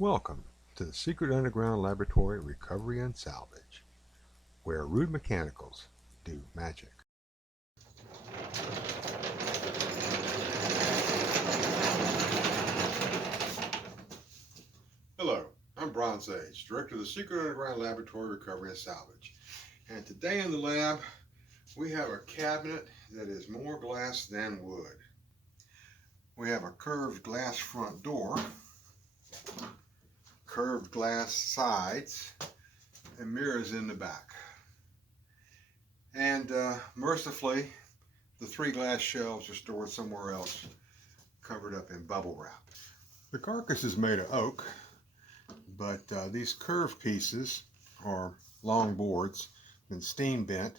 Welcome to the Secret Underground Laboratory Recovery and Salvage, where rude mechanicals do magic. Hello, I'm Bronze Age, Director of the Secret Underground Laboratory Recovery and Salvage. And today in the lab, we have a cabinet that is more glass than wood. We have a curved glass front door, curved glass sides, and mirrors in the back. And mercifully, the 3 glass shelves are stored somewhere else, covered up in bubble wrap. The carcass is made of oak, but these curved pieces are long boards, been steam bent,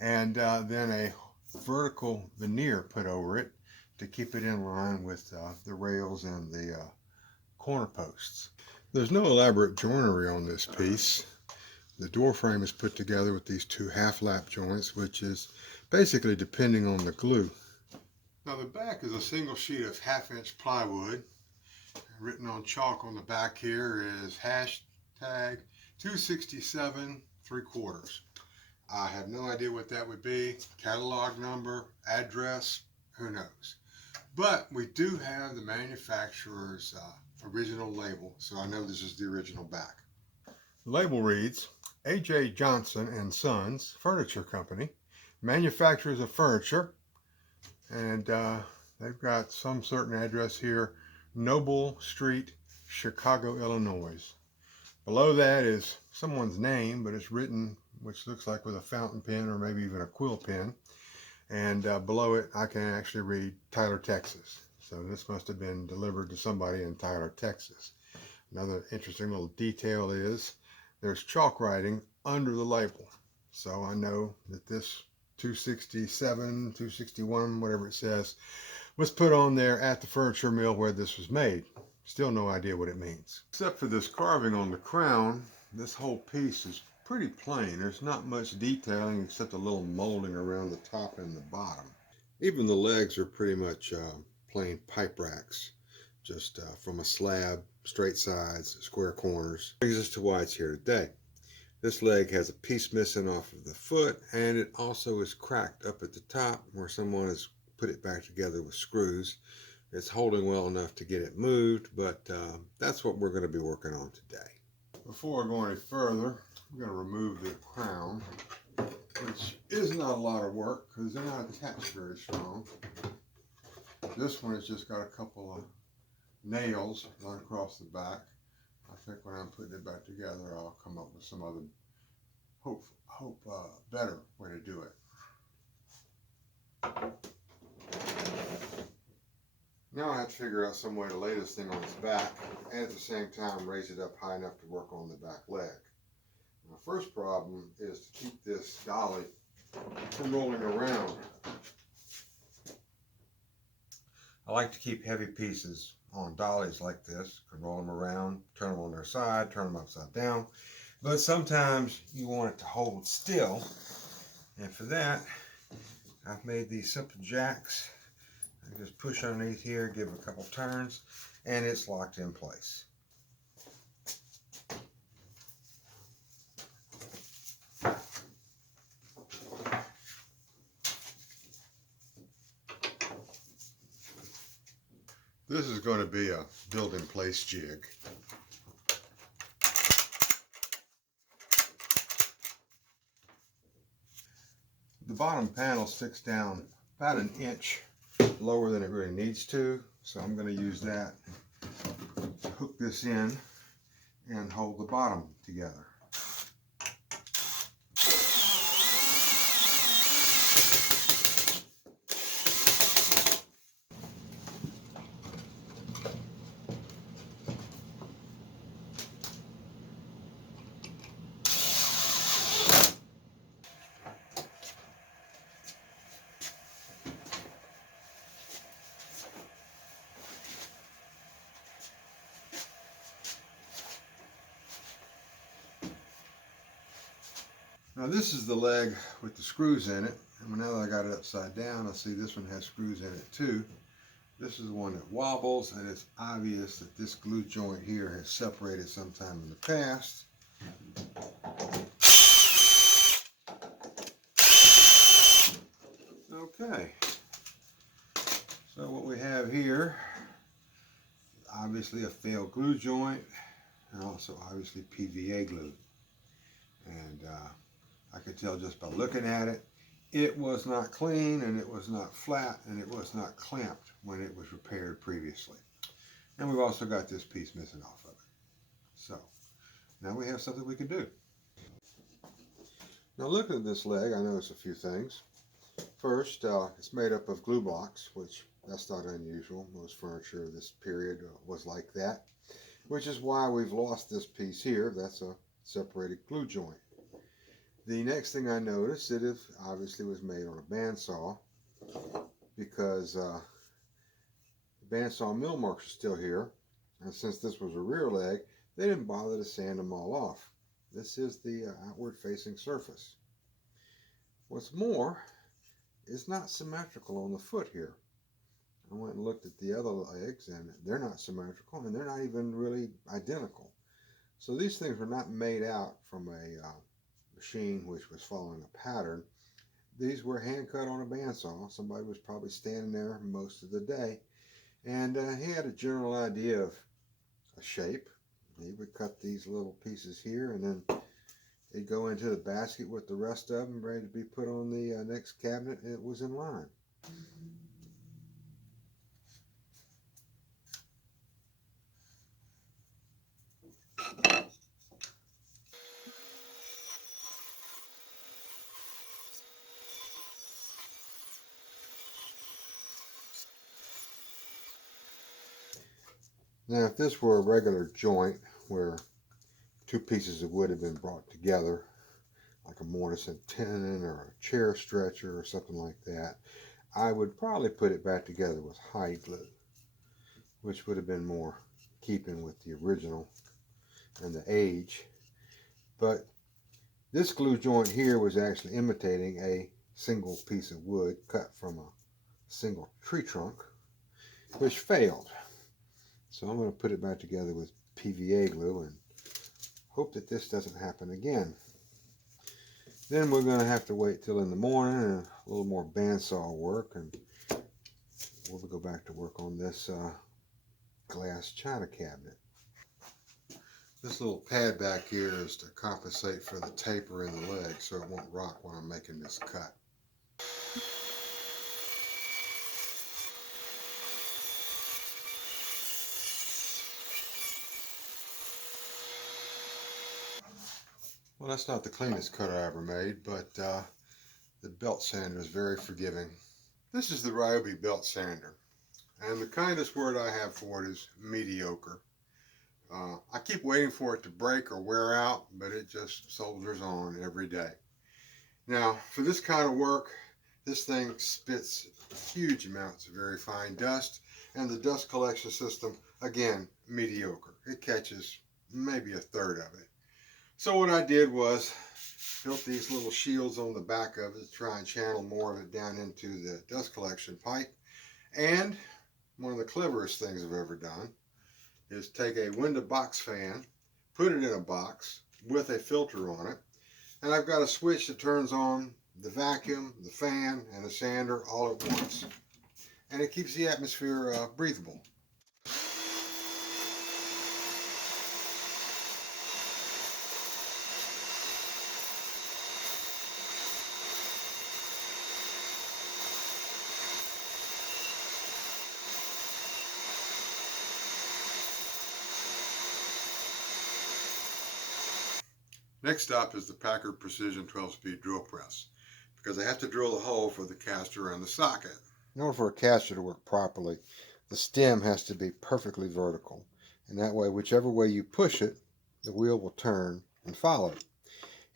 and then a vertical veneer put over it to keep it in line with the rails and the corner posts. There's no elaborate joinery on this piece. The door frame is put together with these 2 half-lap joints, which is basically depending on the glue. Now the back is a single sheet of 1/2-inch plywood. Written on chalk on the back here is hashtag 267 3/4. I have no idea what that would be. Catalog number, address, who knows. But we do have the manufacturer's original label, so I know this is the original back. The label reads, A.J. Johnson and Sons Furniture Company, manufacturers of furniture, and they've got some certain address here, Noble Street, Chicago, Illinois. Below that is someone's name, but it's written, which looks like with a fountain pen or maybe even a quill pen. And below it, I can actually read Tyler, Texas. So this must have been delivered to somebody in Tyler, Texas. Another interesting little detail is there's chalk writing under the label. So I know that this 267, 261, whatever it says, was put on there at the furniture mill where this was made. Still no idea what it means. Except for this carving on the crown, this whole piece is pretty plain. There's not much detailing except a little molding around the top and the bottom. Even the legs are pretty much plain pipe racks, just from a slab, straight sides, square corners. Brings us to why it's here today. This leg has a piece missing off of the foot, and it also is cracked up at the top where someone has put it back together with screws. It's holding well enough to get it moved, but that's what we're going to be working on today. Before I go any further, I'm going to remove the crown, which is not a lot of work because they're not attached very strong. This one has just got a couple of nails run across the back. I think when I'm putting it back together, I'll come up with some other better way to do it. Now I have to figure out some way to lay this thing on its back and at the same time raise it up high enough to work on the back leg. My first problem is to keep this dolly from rolling around. I like to keep heavy pieces on dollies like this. You can roll them around, turn them on their side, turn them upside down. But sometimes you want it to hold still. And for that, I've made these simple jacks. I just push underneath here, give it a couple turns, and it's locked in place. This is going to be a build-in-place jig. The bottom panel sticks down about an inch lower than it really needs to, so I'm going to use that to hook this in and hold the bottom together. Now this is the leg with the screws in it, and now that I got it upside down, I see this one has screws in it too. This is the one that wobbles, and it's obvious that this glue joint here has separated sometime in the past. Okay, so what we have here, obviously a failed glue joint, and also obviously PVA glue. And I could tell just by looking at it, it was not clean, and it was not flat, and it was not clamped when it was repaired previously. And we've also got this piece missing off of it. So now we have something we can do. Now looking at this leg, I noticed a few things. First, it's made up of glue blocks, which that's not unusual. Most furniture of this period was like that, which is why we've lost this piece here. That's a separated glue joint. The next thing I noticed, it obviously was made on a bandsaw, because the bandsaw mill marks are still here, and since this was a rear leg, they didn't bother to sand them all off. This is the outward facing surface. What's more, it's not symmetrical on the foot here. I went and looked at the other legs, and they're not symmetrical, and they're not even really identical. So these things were not made out from a machine which was following a pattern. These were hand cut on a bandsaw. Somebody was probably standing there most of the day, and he had a general idea of a shape. He would cut these little pieces here, and then they'd go into the basket with the rest of them, ready to be put on the next cabinet. It was in line. Now, if this were a regular joint where two pieces of wood have been brought together, like a mortise and tenon or a chair stretcher or something like that, I would probably put it back together with hide glue, which would have been more keeping with the original and the age. But this glue joint here was actually imitating a single piece of wood cut from a single tree trunk, which failed. So I'm going to put it back together with PVA glue and hope that this doesn't happen again. Then we're going to have to wait till in the morning and a little more bandsaw work, and we'll go back to work on this glass china cabinet. This little pad back here is to compensate for the taper in the leg so it won't rock when I'm making this cut. Well, that's not the cleanest cut I ever made, but the belt sander is very forgiving. This is the Ryobi belt sander, and the kindest word I have for it is mediocre. I keep waiting for it to break or wear out, but it just soldiers on every day. Now, for this kind of work, this thing spits huge amounts of very fine dust, and the dust collection system, again, mediocre. It catches maybe a third of it. So what I did was built these little shields on the back of it to try and channel more of it down into the dust collection pipe. And one of the cleverest things I've ever done is take a window box fan, put it in a box with a filter on it, and I've got a switch that turns on the vacuum, the fan, and the sander all at once. And it keeps the atmosphere breathable. Next up is the Packard Precision 12-speed drill press, because I have to drill the hole for the caster and the socket. In order for a caster to work properly, the stem has to be perfectly vertical, and that way, whichever way you push it, the wheel will turn and follow it.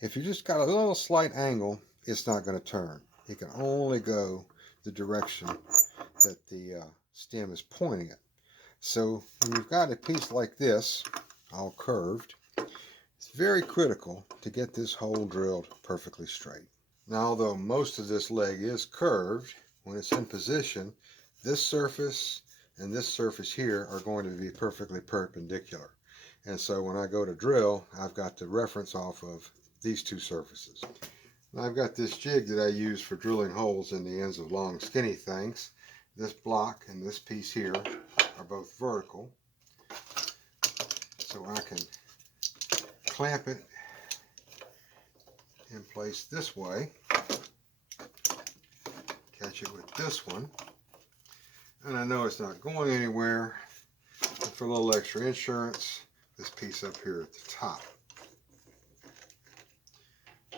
If you just got a little slight angle, it's not going to turn. It can only go the direction that the stem is pointing it. So when you've got a piece like this, all curved, it's very critical to get this hole drilled perfectly straight. Now, although most of this leg is curved, when it's in position, this surface and this surface here are going to be perfectly perpendicular. And so when I go to drill, I've got to reference off of these two surfaces. And I've got this jig that I use for drilling holes in the ends of long skinny things. This block and this piece here are both vertical, so I can clamp it in place this way, catch it with this one, and I know it's not going anywhere. And for a little extra insurance, this piece up here at the top.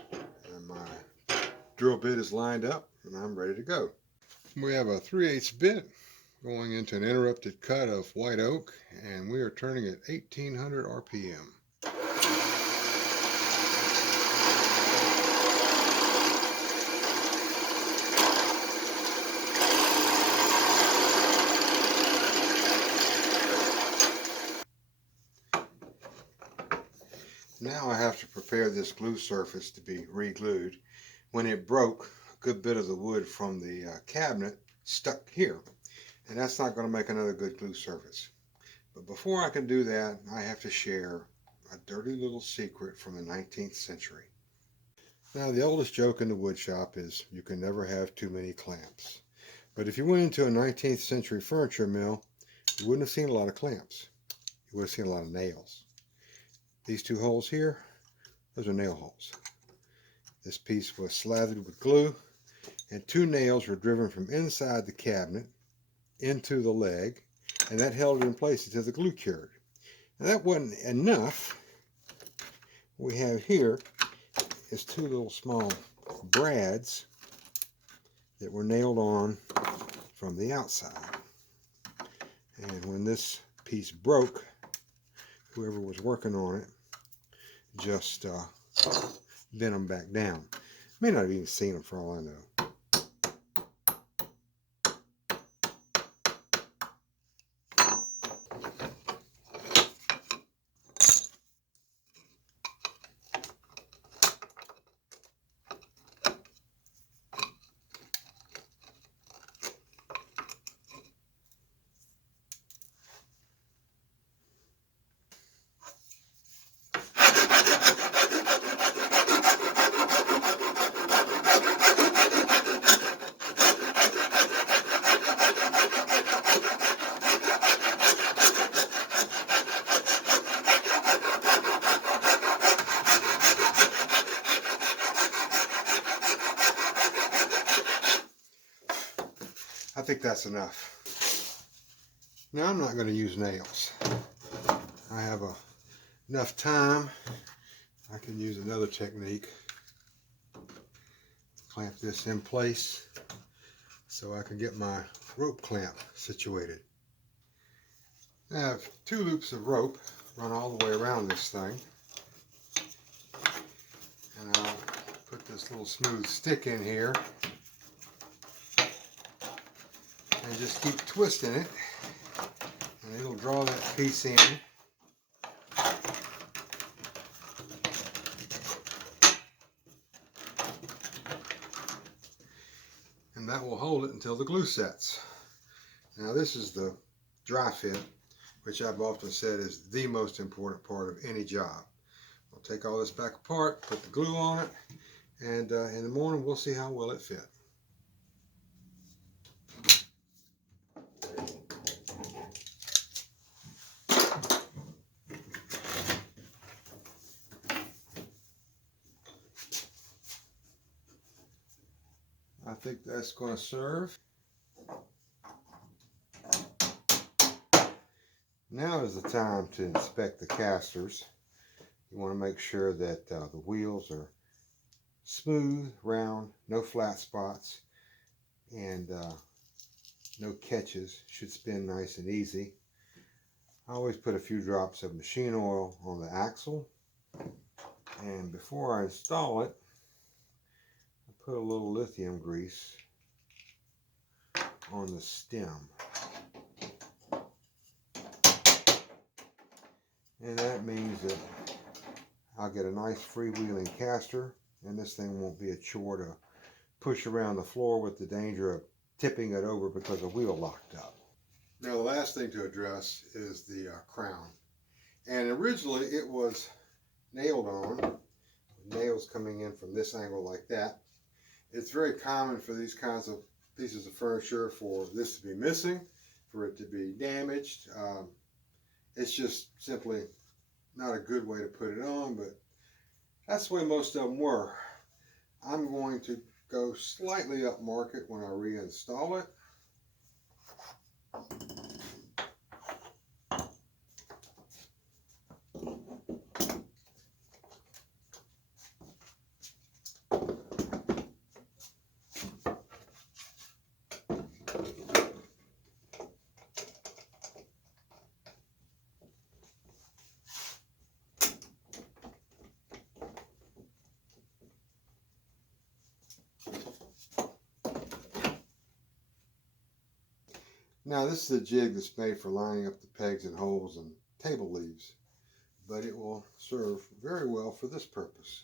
And my drill bit is lined up and I'm ready to go. We have a 3/8 bit going into an interrupted cut of white oak, and we are turning at 1800 RPM. Now I have to prepare this glue surface to be re-glued. When it broke, a good bit of the wood from the cabinet stuck here, and that's not going to make another good glue surface. But before I can do that, I have to share a dirty little secret from the 19th century. Now, the oldest joke in the wood shop is you can never have too many clamps. But if you went into a 19th century furniture mill, you wouldn't have seen a lot of clamps. You would have seen a lot of nails. These two holes here, those are nail holes. This piece was slathered with glue, and two nails were driven from inside the cabinet into the leg, and that held it in place until the glue cured. Now that wasn't enough. What we have here is two little small brads that were nailed on from the outside. And when this piece broke, whoever was working on it just bent them back down. May not have even seen them for all I know. I think that's enough. Now I'm not going to use nails. I have enough time. I can use another technique. Clamp this in place so I can get my rope clamp situated. I have two loops of rope run all the way around this thing. And I'll put this little smooth stick in here and just keep twisting it, and it'll draw that piece in. And that will hold it until the glue sets. Now this is the dry fit, which I've often said is the most important part of any job. I'll take all this back apart, put the glue on it, and in the morning we'll see how well it fit. I think that's going to serve. Now is the time to inspect the casters. You want to make sure that the wheels are smooth, round, no flat spots, and no catches. Should spin nice and easy. I always put a few drops of machine oil on the axle, and before I install it, I put a little lithium grease on the stem. And that means that I'll get a nice freewheeling caster, and this thing won't be a chore to push around the floor with the danger of tipping it over because the wheel locked up. Now the last thing to address is the crown. And originally it was nailed on, nails coming in from this angle like that. It's very common for these kinds of pieces of furniture for this to be missing, for it to be damaged. It's just simply not a good way to put it on, but that's the way most of them were. I'm going to go slightly up market when I reinstall it. Now this is a jig that's made for lining up the pegs and holes and table leaves, but it will serve very well for this purpose.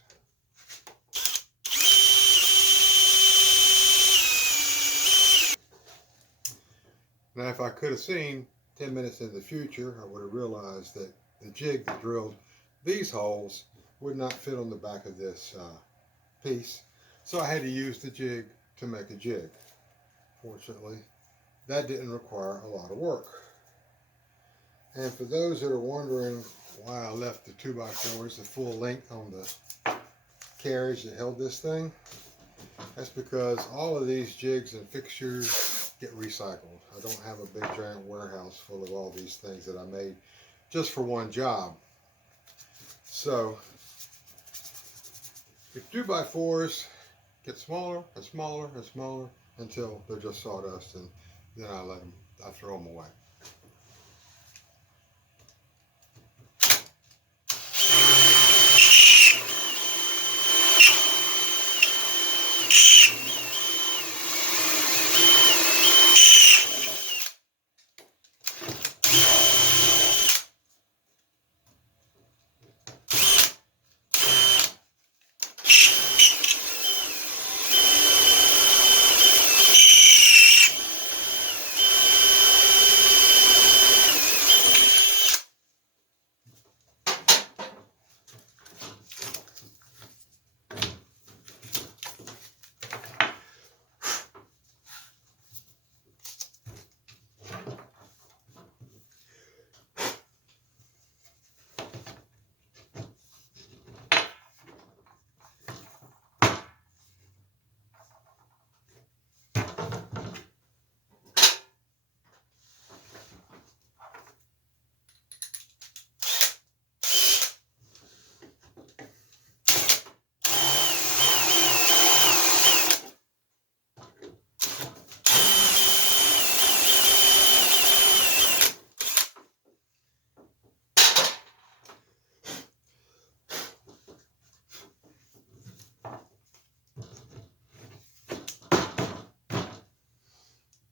Now if I could have seen 10 minutes in the future, I would have realized that the jig that drilled these holes would not fit on the back of this piece, so I had to use the jig to make a jig. Fortunately, that didn't require a lot of work. And for those that are wondering why I left the 2x4s the full length on the carriage that held this thing, that's because all of these jigs and fixtures get recycled. I don't have a big giant warehouse full of all these things that I made just for one job. So the 2x4s get smaller and smaller and smaller until they're just sawdust, and then I throw them away.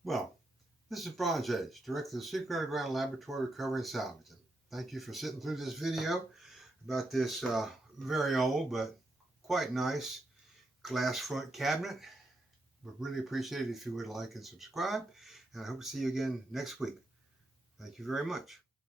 Well, this is Bronze Age, director of the Secret Underground Laboratory Recovery and Salvaging. Thank you for sitting through this video about this very old but quite nice glass front cabinet. Would really appreciate it if you would like and subscribe, and I hope to see you again next week. Thank you very much.